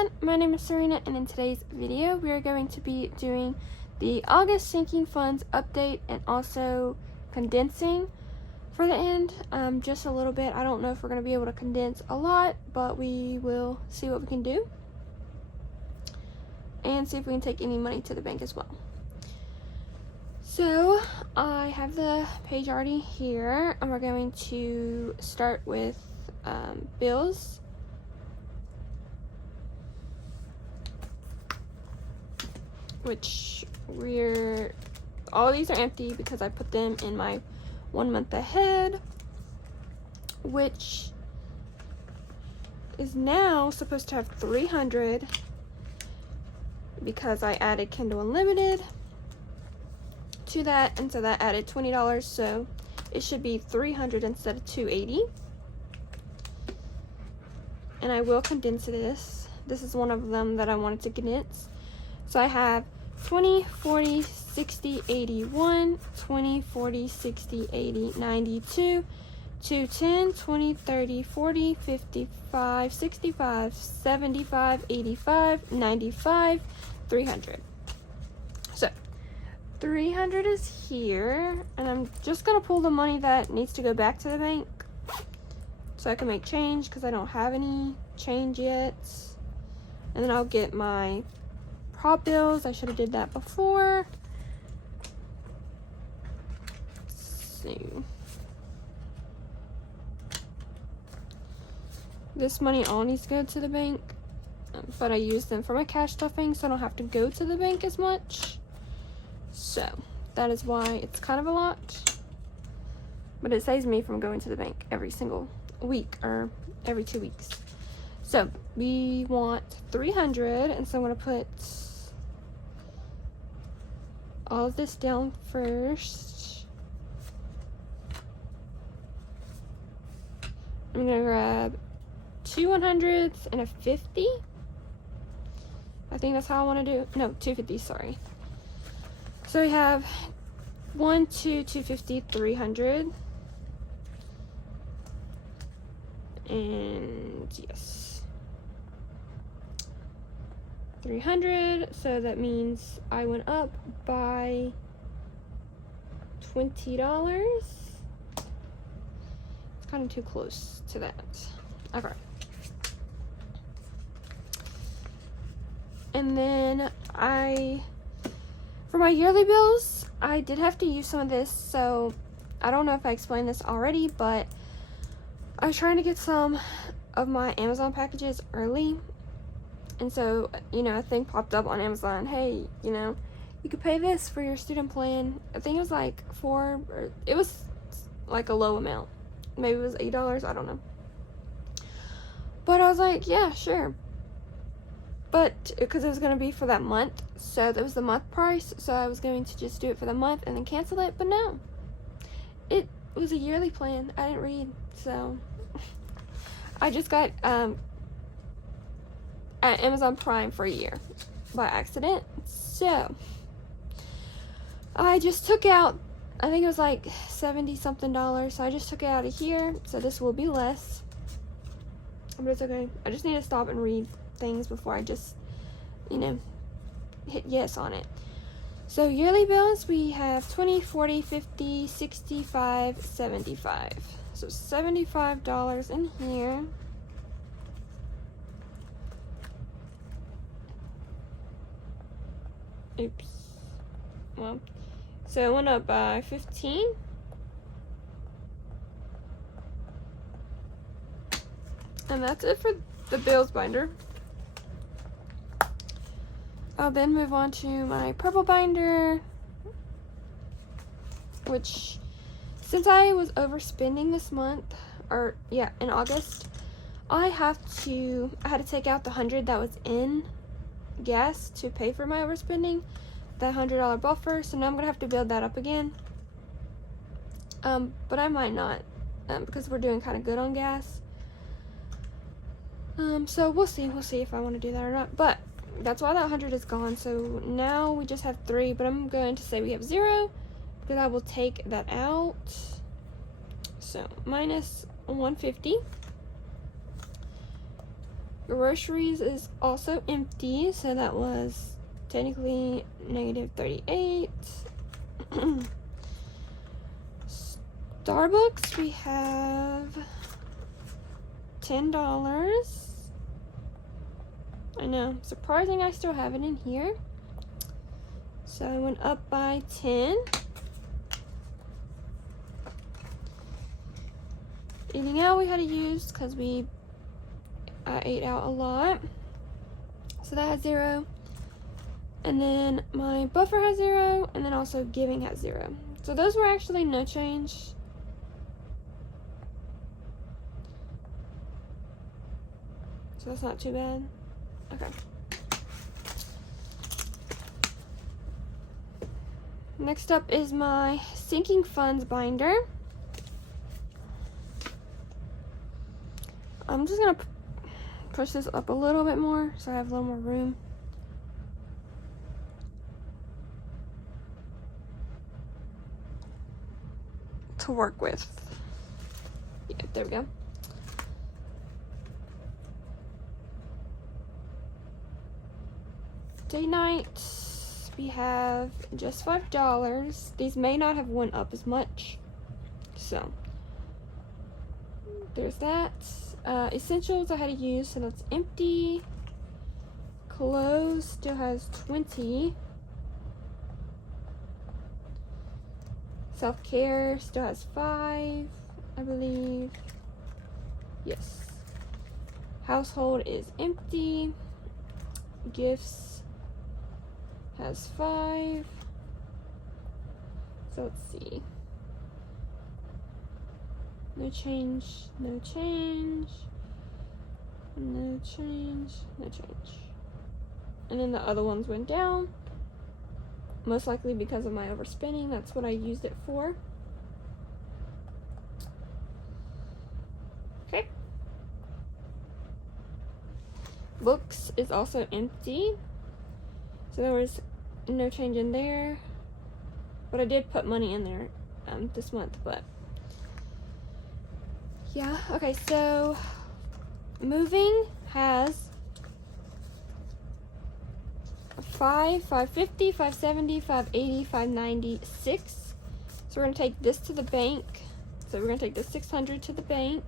everyone, my name is Sarina, and in today's video we are going to be doing the August sinking funds update and also condensing for the end, just a little bit. I don't know if we're going to be able to condense a lot, but we will see what we can do and see if we can take any money to the bank as well. So I have the page already here, and we're going to start with bills. Which all these are empty because I put them in my 1 month ahead, which is now supposed to have 300 because I added Kindle Unlimited to that, and so that added $20, so it should be 300 instead of 280. And I will condense this. This is one of them that I wanted to condense. So I have 20, 40, 60, 81, 20, 40, 60, 80, 92, 210, 20, 30, 40, 55, 65, 75, 85, 95, 300. So 300 is here, and I'm just gonna pull the money that needs to go back to the bank so I can make change because I don't have any change yet. And then I'll get my prop bills. I should have did that before. Let's see. This money all needs to go to the bank, but I use them for my cash stuffing, so I don't have to go to the bank as much. So that is why it's kind of a lot, but it saves me from going to the bank every single week or every 2 weeks. So we want 300, and so I'm going to put all of this down first. I'm going to grab 2 100s and a 50. I think that's how I want to do. No, 250, sorry. So we have 1, 2, 250, 300. And yes, 300. So that means I went up by $20. It's kind of too close to that. Okay. And then for my yearly bills, I did have to use some of this, so I don't know if I explained this already, but I was trying to get some of my Amazon packages early. And so, a thing popped up on Amazon. Hey, you could pay this for your student plan. I think it was like it was like a low amount. Maybe it was $8, I don't know. But I was like, yeah, sure. But because it was going to be for that month, so that was the month price. So I was going to just do it for the month and then cancel it. But no, it was a yearly plan. I didn't read, so I just got at Amazon Prime for a year by accident. So I just took out, I think it was like $70 something. So I just took it out of here. So this will be less, but it's okay. I just need to stop and read things before I just, hit yes on it. So yearly bills, we have 20, 40, 50, 65, 75. So $75 in here. Oops. Well, so it went up by 15. And that's it for the bills binder. I'll then move on to my purple binder, which, since I was overspending this month, in August, I had to take out the 100 that was in gas to pay for my overspending, the $100 buffer. So now I'm gonna have to build that up again. But I might not, because we're doing kind of good on gas. So we'll see if I want to do that or not. But that's why that 100 is gone. So now we just have 3, but I'm going to say we have 0 because I will take that out. So minus 150. Groceries is also empty, so that was technically -38. Starbucks, we have $10. I know, surprising I still have it in here. So I went up by 10. Eating out we had to use because I ate out a lot. So that has 0. And then my buffer has 0, and then also giving has 0. So those were actually no change. So that's not too bad. Okay. Next up is my sinking funds binder. I'm just gonna push this up a little bit more so I have a little more room. To work with. Yeah, there we go. Day night, we have just $5. These may not have went up as much, so there's that. Essentials I had to use, so that's empty. Clothes still has 20. Self-care still has 5, I believe. Yes. Household is empty. Gifts has 5. So let's see. No change, no change, no change, no change. And then the other ones went down. Most likely because of my overspending. That's what I used it for. Okay. Books is also empty. So there was no change in there. But I did put money in there this month, but yeah. Okay, so moving has 5, 550, 570, 580, 596. So we're gonna take this to the bank. So we're gonna take the 600 to the bank.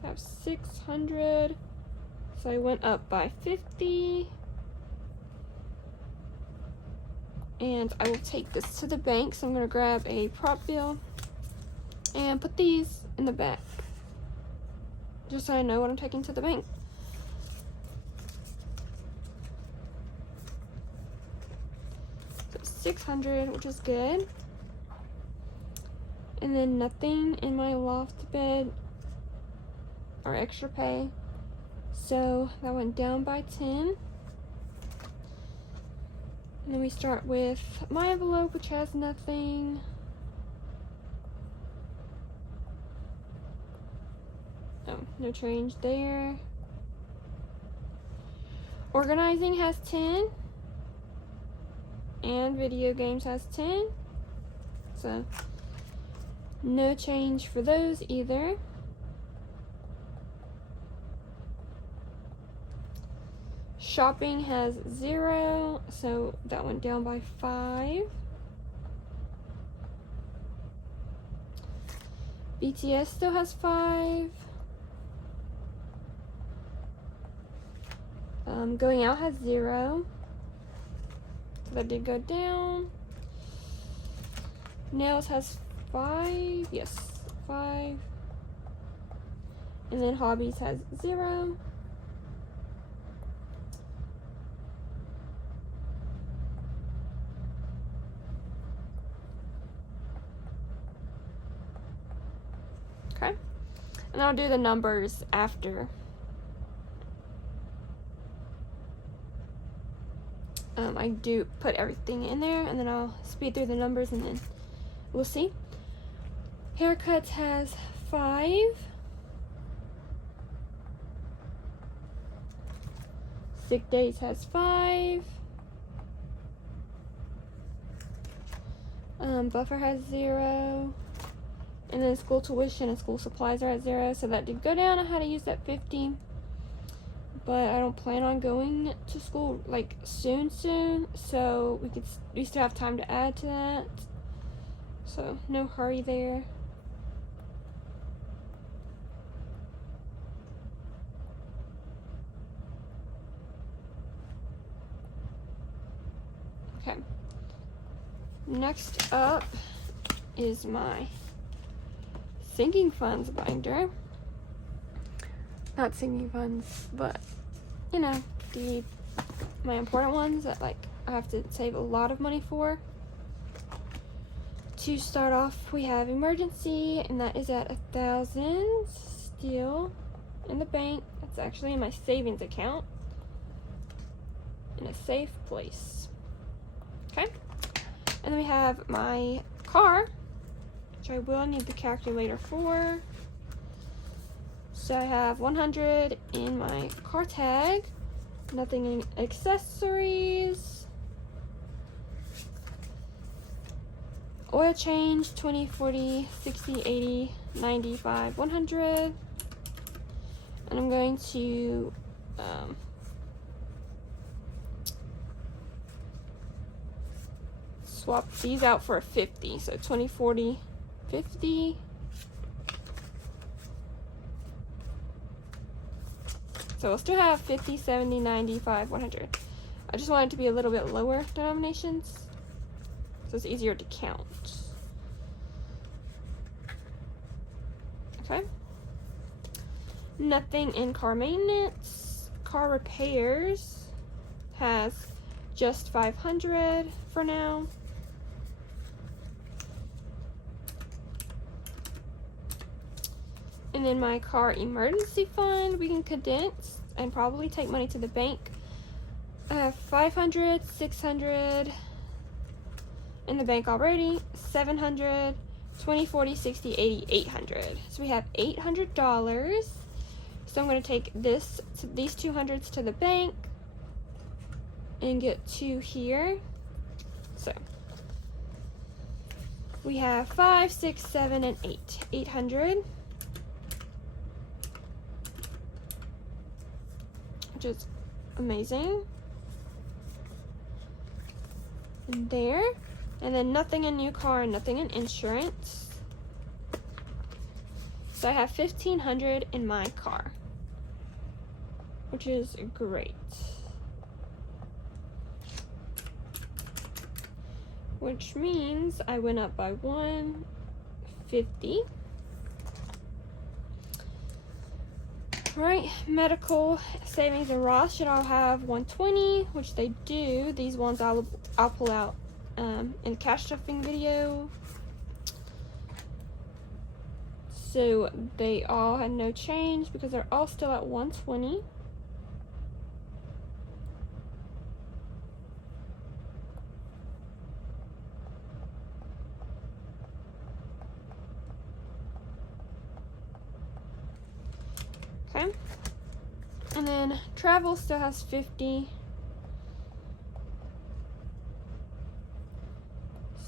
So I have 600. So I went up by 50. And I will take this to the bank. So I'm gonna grab a prop bill and put these in the back, just so I know what I'm taking to the bank. So 600, which is good. And then nothing in my loft bed or extra pay. So that went down by 10. And then we start with my envelope, which has nothing. Oh, no change there. Organizing has 10. And video games has 10. So no change for those either. Shopping has 0, so that went down by 5. BTS still has 5. Going out has 0, so that did go down. Nails has 5, yes, 5. And then hobbies has 0. Okay, and I'll do the numbers after. I do put everything in there, and then I'll speed through the numbers, and then we'll see. Haircuts has 5. Sick days has 5. Buffer has 0. And then school tuition and school supplies are at 0, so that did go down. I had to use that 50. But I don't plan on going to school like soon, so we still have time to add to that. So no hurry there. Okay. Next up is my sinking funds binder. Not sinking funds, but you know, my important ones that like I have to save a lot of money for. To start off, we have emergency, and that is at 1,000 still in the bank. That's actually in my savings account in a safe place. Okay, and then we have my car, which I will need the calculator for. So I have 100 in my car tag, nothing in accessories. Oil change, 20, 40, 60, 80, 95, 100. And I'm going to swap these out for a 50. So 20, 40, 50. So we'll still have 50, 70, 95, 100. I just want it to be a little bit lower denominations, so it's easier to count. Okay. Nothing in car maintenance. Car repairs has just 500 for now. And then my car emergency fund, we can condense and probably take money to the bank. I have 500, 600 in the bank already, 700, 20, 40, 60, 80, 800. So we have $800. So I'm going to take these 200s to the bank and get 2 here. So we have 5, 6, 7, and 8. 800. Which is amazing. And there. And then nothing in new car and nothing in insurance. So I have 1,500 in my car, which is great. Which means I went up by 150. Right, medical savings and Roth should all have 120, which they do. These ones I'll pull out in the cash stuffing video. So they all had no change because they're all still at 120. Okay. And then travel still has 50.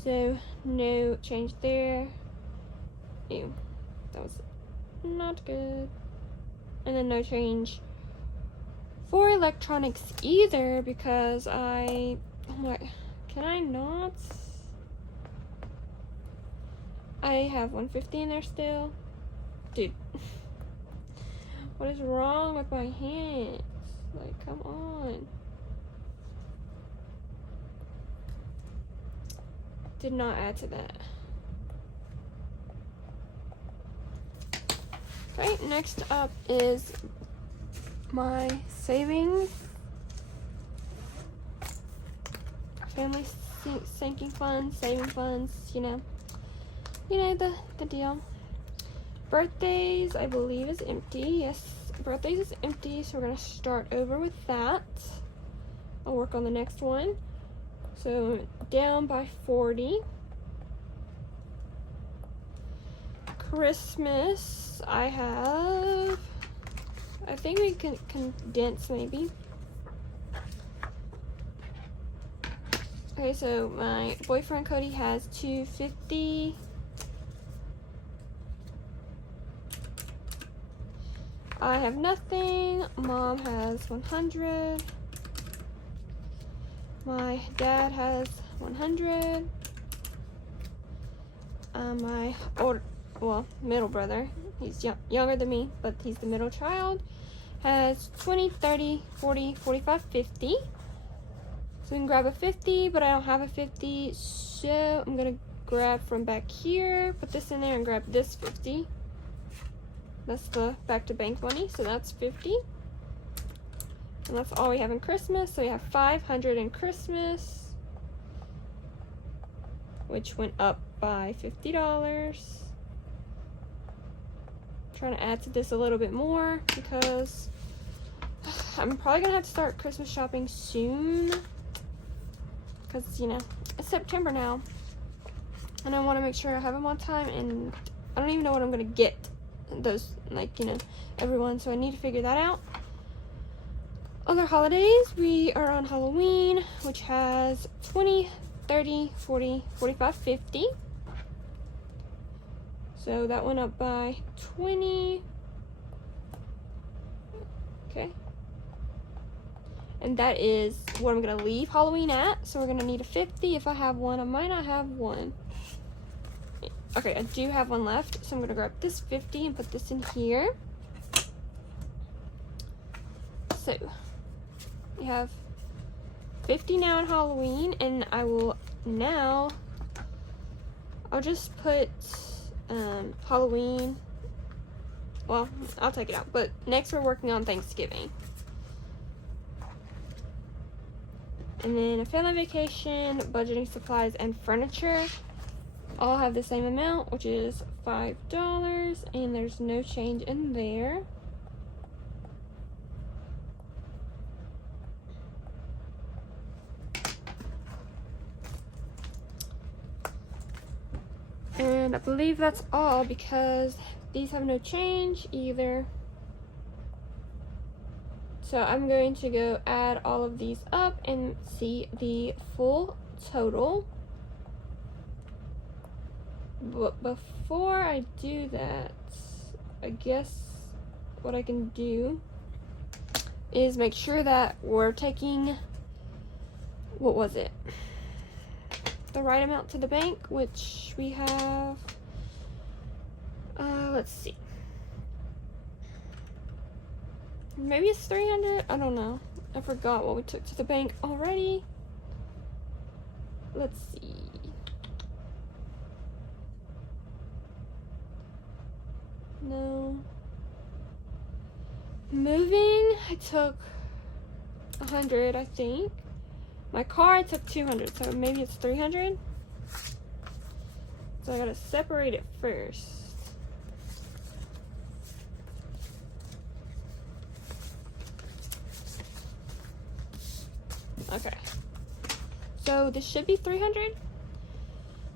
So no change there. Ew, that was not good. And then no change for electronics either because oh my, can I not? I have 150 in there still. Dude. What is wrong with my hands? Like, come on. Did not add to that. Okay, next up is my savings. Family sinking funds, saving funds, you know the deal. Birthdays, I believe, is empty. Yes, birthdays is empty, so we're gonna start over with that. I'll work on the next one. So down by 40. Christmas, I think we can condense maybe. Okay, so my boyfriend Cody has 250. I have nothing. Mom has 100. My dad has 100. My middle brother, he's younger than me, but he's the middle child, has 20, 30, 40, 45, 50. So we can grab a 50, but I don't have a 50, so I'm gonna grab from back here, put this in there, and grab this 50. That's the back to bank money, so that's 50. And that's all we have in Christmas, so we have 500 in Christmas, which went up by $50. Trying to add to this a little bit more because I'm probably gonna have to start Christmas shopping soon, because you know it's September now and I want to make sure I have them on time, and I don't even know what I'm gonna get those, like, you know, everyone, so I need to figure that out. Other holidays, we are on Halloween, which has 20, 30, 40, 45, 50. So that went up by 20. Okay. And that is what I'm gonna leave Halloween at. So we're gonna need a 50 if I have one. I might not have one. Okay, I do have one left. So I'm gonna grab this 50 and put this in here. So we have 50 now in Halloween, and I'll just put Halloween, well, I'll take it out, but next we're working on Thanksgiving. And then a family vacation, budgeting, supplies, and furniture all have the same amount, which is $5, and there's no change in there. And I believe that's all because these have no change either. So I'm going to go add all of these up and see the full total. But before I do that, I guess what I can do is make sure that we're taking, what was it? The right amount to the bank, which we have, let's see, maybe it's 300. I don't know, I forgot what we took to the bank already. Let's see, no, moving I took 100, I think. My car I took 200, so maybe it's 300. So I gotta separate it first. Okay. So this should be 300.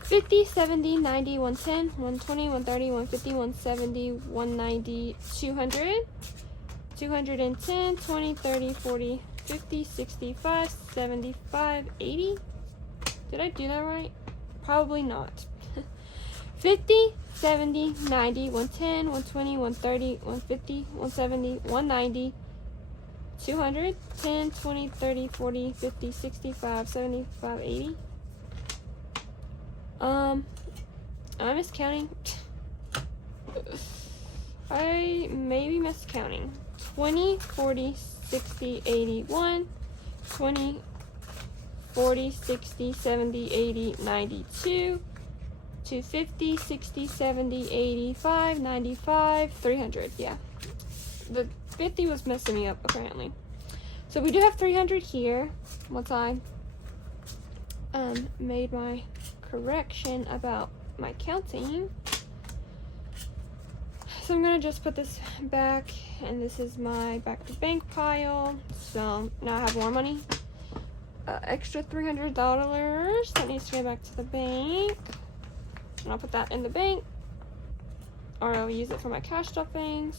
50, 70, 90, 110, 120, 130, 150, 170, 190, 200, 210, 20, 30, 40, 50, 65, 75, 80. Did I do that right? Probably not. 50, 70, 90, 110, 120, 130, 150, 170, 190, 200, 10, 20, 30, 40, 50, 65, 75, 80. I miscounting. I maybe miscounting. 20, 40, 60, 81, 20, 40, 60, 70, 80, 92, 250, 60, 70, 85, 95, 300. Yeah, the 50 was messing me up apparently. So we do have 300 here once I made my correction about my counting. So I'm gonna just put this back, and this is my back to bank pile. So now I have more money, extra $300 that needs to go back to the bank, and I'll put that in the bank, or I'll use it for my cash stuffings,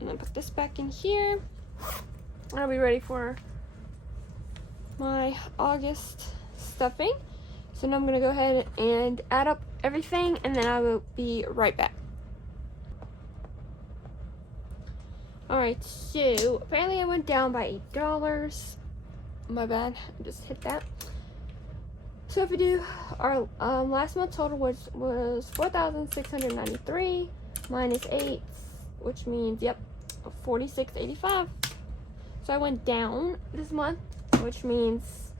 and then put this back in here. I'll be ready for my August stuffing. So now I'm gonna go ahead and add up everything, and then I will be right back. Alright, so apparently I went down by $8. My bad, I just hit that. So if we do, our last month total was $4,693 minus 8, which means, yep, $46.85. So I went down this month, which means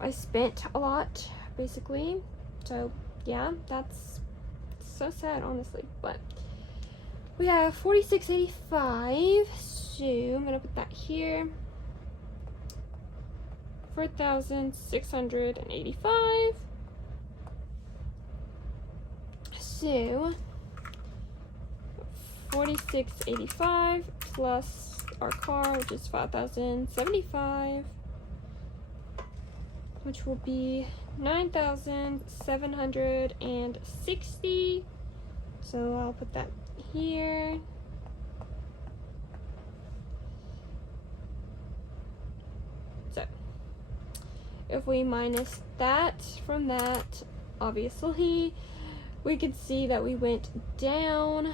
I spent a lot, basically. So yeah, that's so sad, honestly, but we have $46.85, so I'm gonna put that here. 4,685. So $46.85 plus our car, which is $5,075, which will be $9,760. So I'll put that here. So if we minus that from that, obviously we could see that we went down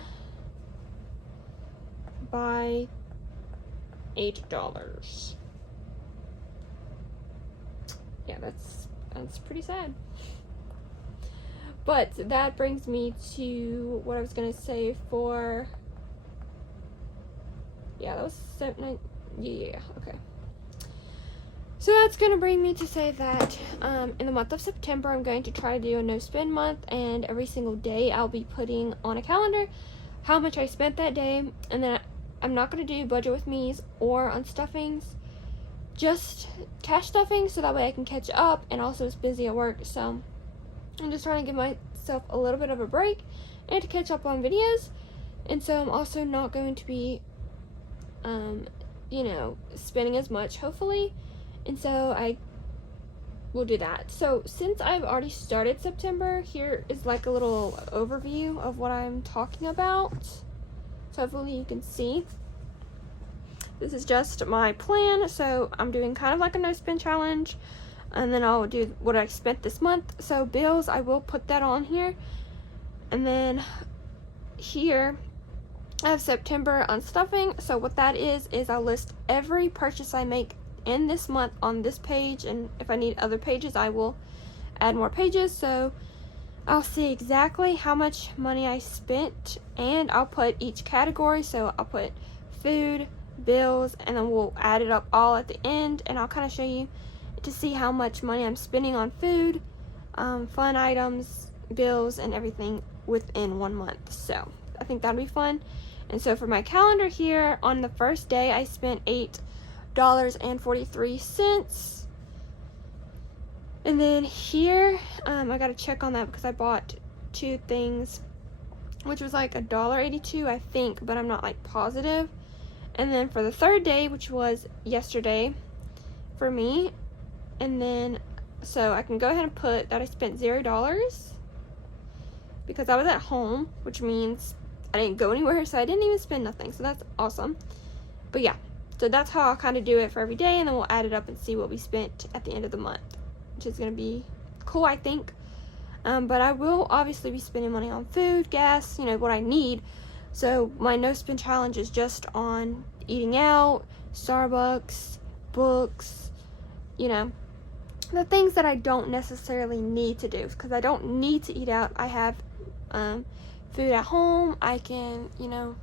by $8. Yeah, that's pretty sad. But that brings me to what I was gonna say for, yeah, that was 7, yeah, okay. So that's gonna bring me to say that in the month of September, I'm going to try to do a no spend month, and every single day I'll be putting on a calendar how much I spent that day, and then I'm not gonna do budget with me's or on stuffings, just cash stuffing, so that way I can catch up, and also it's busy at work, so I'm just trying to give myself a little bit of a break and to catch up on videos. And so I'm also not going to be you know, spending as much, hopefully, and so I will do that. So since I've already started September, here is like a little overview of what I'm talking about, so hopefully you can see. This is just my plan, so I'm doing kind of like a no spend challenge, and then I'll do what I spent this month. So bills, I will put that on here, and then here I have September on stuffing. So what that is I'll list every purchase I make in this month on this page, and if I need other pages I will add more pages, so I'll see exactly how much money I spent, and I'll put each category. So I'll put food, bills, and then we'll add it up all at the end, and I'll kind of show you to see how much money I'm spending on food, fun items, bills, and everything within 1 month. So I think that'll be fun. And so for my calendar here, on the first day I spent $8.43, and then here I gotta check on that because I bought 2 things, which was like $1.82 I think, but I'm not like positive. And then for the third day, which was yesterday for me, and then so I can go ahead and put that I spent $0 because I was at home, which means I didn't go anywhere, so I didn't even spend nothing, so that's awesome. But yeah, so that's how I'll kind of do it for every day, and then we'll add it up and see what we spent at the end of the month, which is going to be cool, I think. But I will obviously be spending money on food, gas, you know, what I need. So my no spend challenge is just on eating out, Starbucks, books, you know, the things that I don't necessarily need to do, because I don't need to eat out. I have food at home. I can, you know,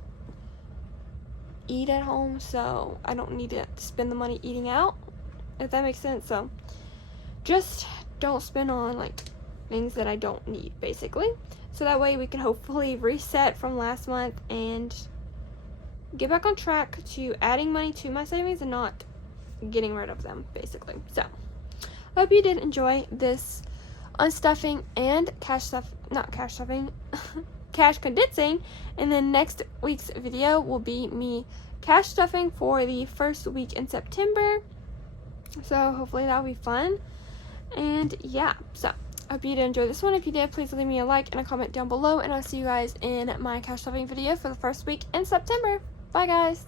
eat at home, so I don't need to spend the money eating out, if that makes sense. So just don't spend on like things that I don't need, basically, so that way we can hopefully reset from last month and get back on track to adding money to my savings and not getting rid of them, basically. So I hope you did enjoy this unstuffing and cash condensing, and then next week's video will be me cash stuffing for the first week in September, so hopefully that'll be fun. And yeah, so I hope you did enjoy this one. If you did, please leave me a like and a comment down below, and I'll see you guys in my cash stuffing video for the first week in September. Bye guys.